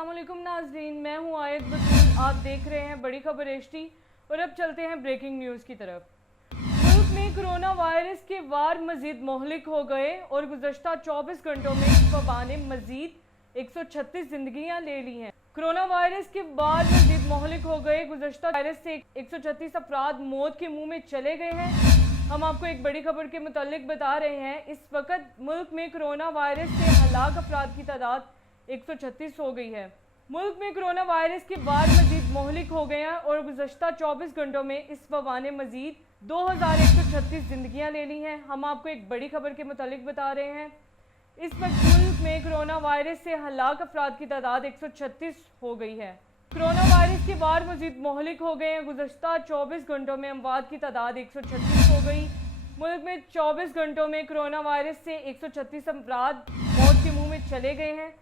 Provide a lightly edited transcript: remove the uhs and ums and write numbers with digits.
अस्सलाम वालेकुम नाज़रीन, मैं हूँ आयत बतूल। आप देख रहे हैं बड़ी खबर HD और अब चलते हैं ब्रेकिंग न्यूज़ की तरफ। मुल्क में कोरोना वायरस के वार मजीद मोहलिक हो गए और गुज़श्ता 24 घंटों में इस वबा ने मजीद 136 जिंदगियां ले ली हैं। कोरोना वायरस के वार मजीद मोहलिक हो गए। गुज़श्ता वायरस से 136 अफराद मौत के मुंह में चले गए हैं। हम आपको एक बड़ी खबर के मुतालिक बता रहे हैं, इस वक्त मुल्क में कोरोना वायरस से हलाक अफराद की तादाद 136 हो गई है। मुल्क में कोरोना वायरस के वार मजीद मोहलिक हो गए हैं और गुज़श्ता 24 घंटों में इस वबा ने मजीद 2136 जिंदगियां ले ली हैं। हम आपको एक बड़ी खबर के मुतालिक बता रहे हैं, इस वक्त मुल्क में कोरोना वायरस से हलाक अफराद की तादाद 136 हो गई है। कोरोना वायरस के वार मजीद मोहलिक हो गए हैं। गुज़श्ता 24 घंटों में अमवात की तादाद 136 हो गई। मुल्क में 24 घंटों में कोरोना वायरस से 136 अफराद मौत के मुंह में चले गए हैं।